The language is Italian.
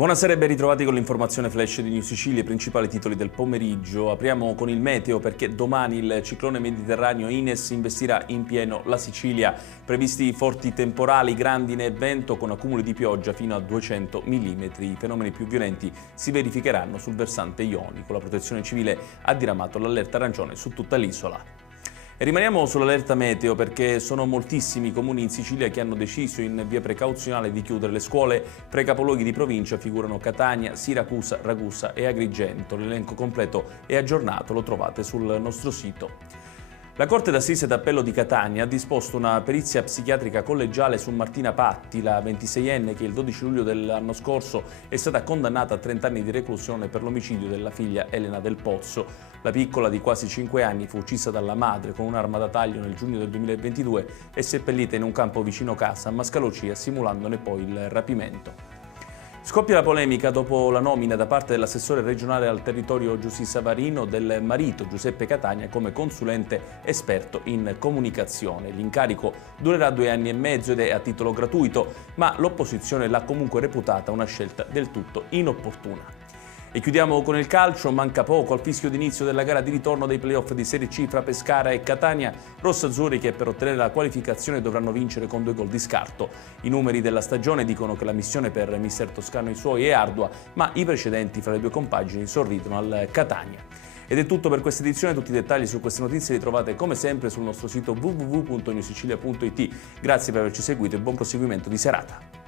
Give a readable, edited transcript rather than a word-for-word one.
Buonasera e ben ritrovati con l'informazione flash di New Sicilia, i principali titoli del pomeriggio. Apriamo con il meteo perché domani il ciclone mediterraneo Ines investirà in pieno la Sicilia. Previsti forti temporali, grandine e vento con accumuli di pioggia fino a 200 mm. I fenomeni più violenti si verificheranno sul versante ionico. La Protezione Civile ha diramato l'allerta arancione su tutta l'isola. E rimaniamo sull'allerta meteo perché sono moltissimi i comuni in Sicilia che hanno deciso in via precauzionale di chiudere le scuole. Tra i capoluoghi di provincia figurano Catania, Siracusa, Ragusa e Agrigento. L'elenco completo è aggiornato, lo trovate sul nostro sito. La Corte d'Assise d'Appello di Catania ha disposto una perizia psichiatrica collegiale su Martina Patti, la 26enne che il 12 luglio dell'anno scorso è stata condannata a 30 anni di reclusione per l'omicidio della figlia Elena Del Pozzo. La piccola di quasi 5 anni fu uccisa dalla madre con un'arma da taglio nel giugno del 2022 e seppellita in un campo vicino casa a Mascalocia, simulandone poi il rapimento. Scoppia la polemica dopo la nomina da parte dell'assessore regionale al territorio Giusy Savarino del marito Giuseppe Catania come consulente esperto in comunicazione. L'incarico durerà 2 anni e mezzo ed è a titolo gratuito, ma l'opposizione l'ha comunque reputata una scelta del tutto inopportuna. E chiudiamo con il calcio, manca poco al fischio d'inizio della gara di ritorno dei playoff di Serie C fra Pescara e Catania, rossazzurri che per ottenere la qualificazione dovranno vincere con 2 gol di scarto. I numeri della stagione dicono che la missione per mister Toscano e i suoi è ardua, ma i precedenti fra le due compagini sorridono al Catania. Ed è tutto per questa edizione, tutti i dettagli su queste notizie li trovate come sempre sul nostro sito www.newsicilia.it. Grazie per averci seguito e buon proseguimento di serata.